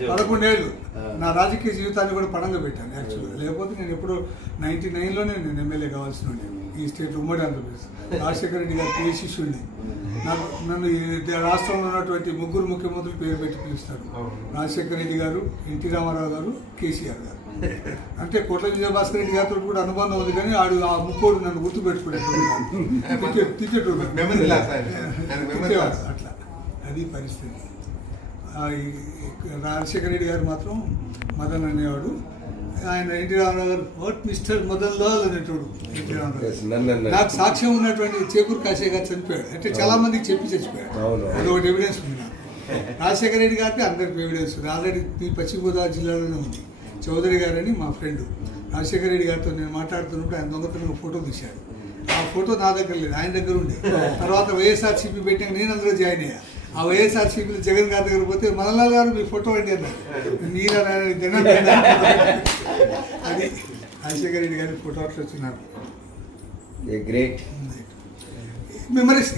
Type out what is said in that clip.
11 ఏళ్ళు నా రాజకీయ జీవితాన్ని కూడా పణంగా పెట్టాను యాక్చువల్గా. లేకపోతే నేను ఎప్పుడో 99లోనే నేను ఎమ్మెల్యే కావాల్సిన ఈ స్టేట్ ఉమ్మడి ఆంధ్రప్రదేశ్. రాజశేఖర రెడ్డి గారు ప్రియ శిష్యుడిని. నన్ను ఈ రాష్ట్రంలో ఉన్నటువంటి 3 ముఖ్యమంత్రులు పేరు పెట్టి పిలుస్తారు. రాజశేఖర రెడ్డి గారు, ఎన్టీ రామారావు గారు, కేసీఆర్ గారు. అంటే కోట్ల విజయభాస్కర్ రెడ్డి గారితో కూడా అనుబంధం ఉంది, కానీ ఆడు ఆ ముక్కోడు నన్ను గుర్తుపెట్టుకునేటోడు, తిట్టేటోడు అట్లా. అది పరిస్థితి. రాజశేఖర రెడ్డి గారు మాత్రం మదన్ అనేవాడు. ఆయన ఎన్టీ రామారావు గారు వాట్ మిస్టర్ మదన్ లాల్ అనేటోడు. ఎన్టీ రామారావు నాకు సాక్ష్యం ఉన్నటువంటి చేకూరు కాశీ గారు చనిపోయాడు. అంటే చాలా మందికి చెప్పి చచ్చిపోయాడు. అదొకటి ఎవిడెన్స్ ఉంది నాకు. రాజశేఖర రెడ్డి గారికి అందరికి ఎవిడెన్స్ ఉంది. ఆల్రెడీ పశ్చిమ గోదావరి జిల్లాలోనే ఉంది. చౌదరి గారని మా ఫ్రెండ్ రాజశేఖర రెడ్డి గారితో నేను మాట్లాడుతున్నప్పుడు ఆయన దొంగతనంగా ఫోటో తీశాడు. ఆ ఫోటో నా దగ్గర లేదు, ఆయన దగ్గర ఉండే. తర్వాత వైఎస్ఆర్సీపీ పెట్టాక నేను అందులో జాయిన్ అయ్యా. ఆ వైఎస్ఆర్సీపీలో జగన్ గారి దగ్గర పోతే మదన్లాల్ గారు మీ ఫోటో అండి అన్నారు. మీరు జగన్ అది రాజశేఖర రెడ్డి గారి ఫోటో అట్లా వచ్చినారు. Great memories.